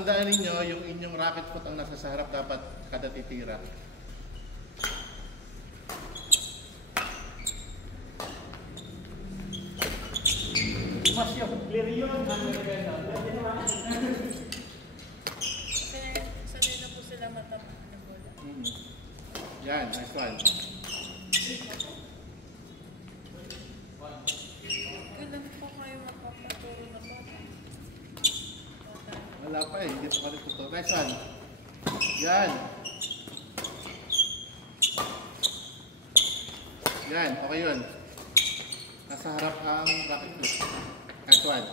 tandaan ninyo, yung inyong racket foot ang nasa sa harap dapat kada titira. Mas yung clear yun. Sanay na po sila matapak na bola. Yan, nice one. Kailan po kayo magpapaturo na bata? Wala pa eh, hindi pa kami tuto. Nice one. Yan. Yan, okay yun. Nasa harap ang racket foot. Nice one.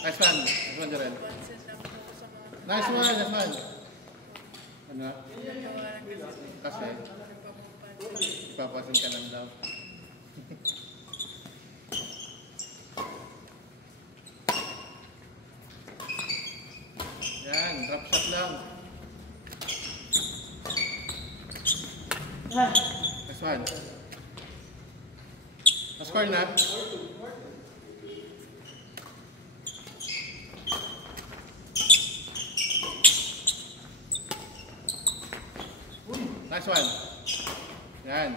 Nice one. Nice one, Jaren. Nice one, nice one. Ano? Kasi? Ipapasin ka lang daw. Yan, drop shot lang. Nice one. Na-score na? Nice one. Yan.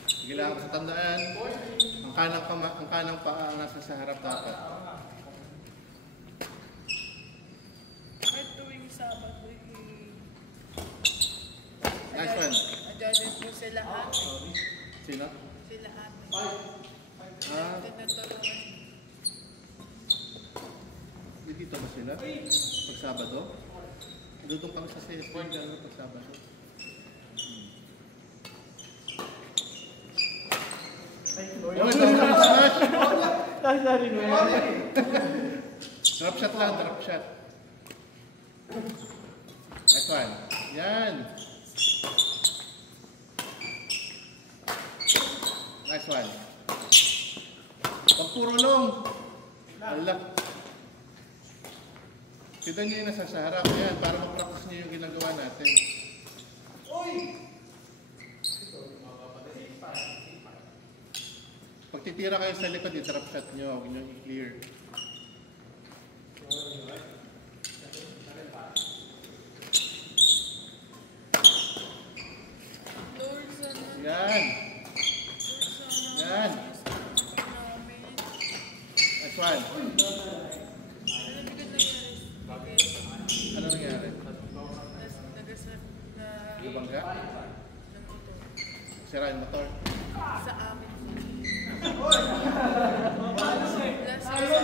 Sige lang sa tandaan. Ang kanang paa nasa sa harap dapat. Kahit tuwing Sabado, Nice one. adjusted po sila ate. Sino? Sila ate. Ah, Tinuturuan. dito ba sila? Pag Sabado? Dudong kami sa CSP gano'n pag Sabado. Drop shot lang, drop shot. Nice one. Yan. Nice one. Pag puro long. Ala. Kita nyo yung nasa sa harap. Yan, para mag-practice nyo yung ginagawa natin. Pag titira kayo sa likod, i-drop shot nyo. Huwag nyo i-clear. Yan. Yan. Nice one. Ano nangyari? Nabangga? Sira yung motor? Sa amin. Last year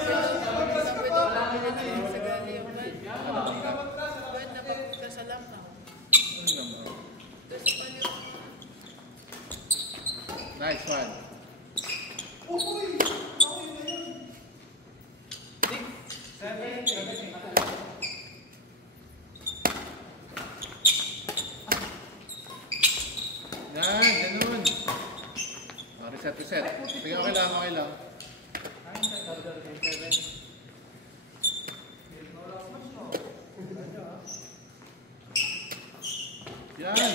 sa pwede lang sa gali yung bad. Bad na pagpunta sa lampa. Ano naman? Tapos pa yung... Nice one. Yan, ganun. Reset, reset. Sige, okay lang, okay lang. Yan.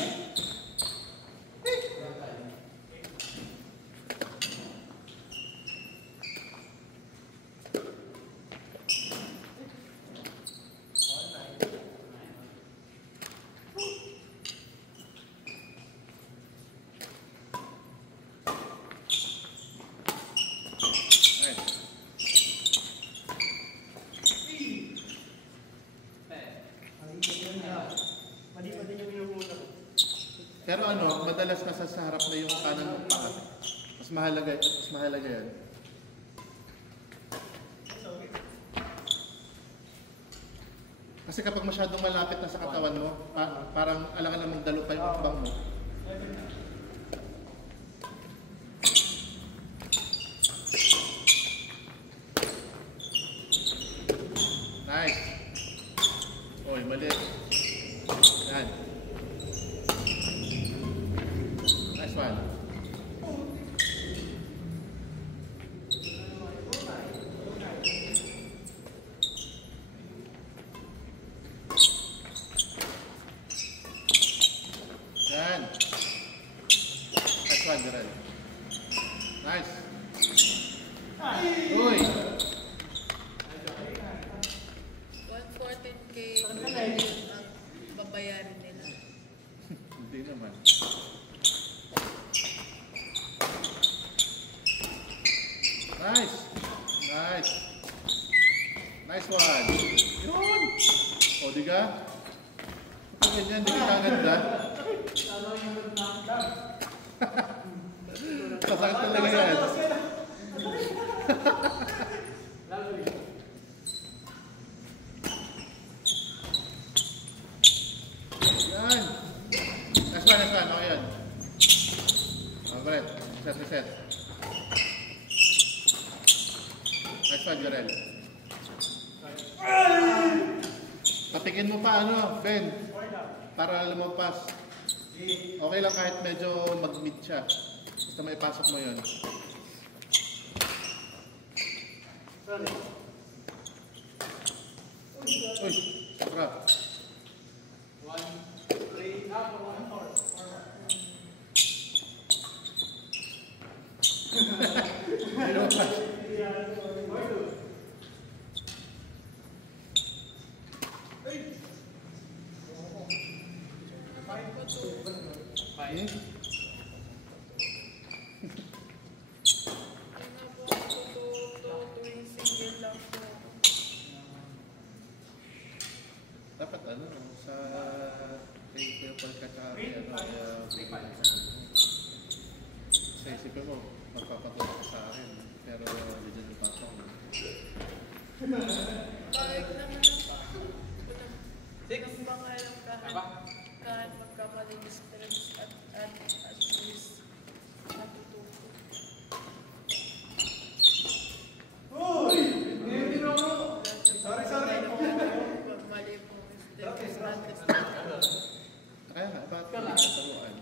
Pero ano, madalas nasa sa harap na yung kanan ng paa. Mas mahalaga yan. Kasi kapag masyadong malapit na sa katawan mo, parang alangan namang dalo pa yung akbang mo. Nice. Oy, mali. Yan. Nice one. Nice. Nice one. Yun. O, di ka? Kapag ganyan, di ka kaganda. Masakit talaga yan. Yan. Next one. Okay yan. Alright. Reset. Next one, Jarel. Patikin mo pa, Ben? Para lumampas. Okay lang kahit medyo mag-mid siya. Basta maipasok mo yun. Uy, sarap. 1, 3, up, 1, 4. Dapat sa kay pagkakari sa isipin mo, magpapatuloy ka sa akin, pero hindi dyan yung pasok mo. Kahit naman ang pangalan kahit magkamalinis at least natututo. Sorry. Mali po. Kaya nga, bakit ka taruan?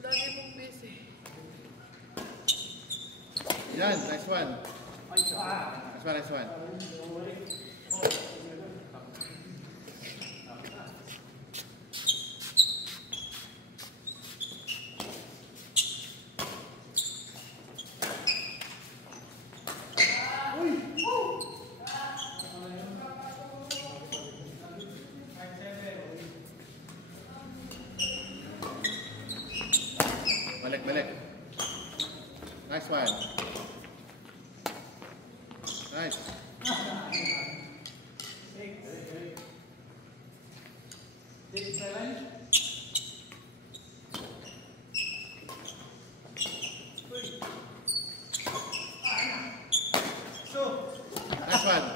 Dami pong busy. Yan, nice one. Nice one. Balik. Nice one. Nice. Nice one.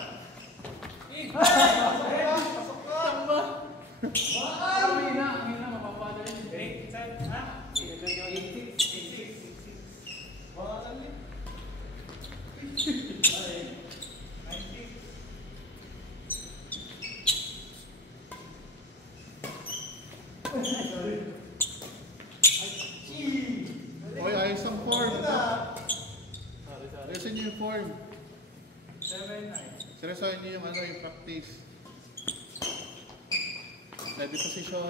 Oy, ayos ang form. Ayusin niyo yung form. Seryosohin niyo yung yung practice. Steady position.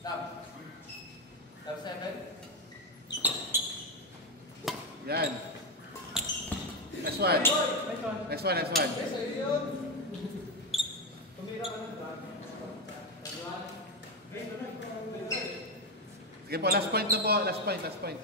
Top 7. Yan. Next one. Sige po, last point na po. Last point.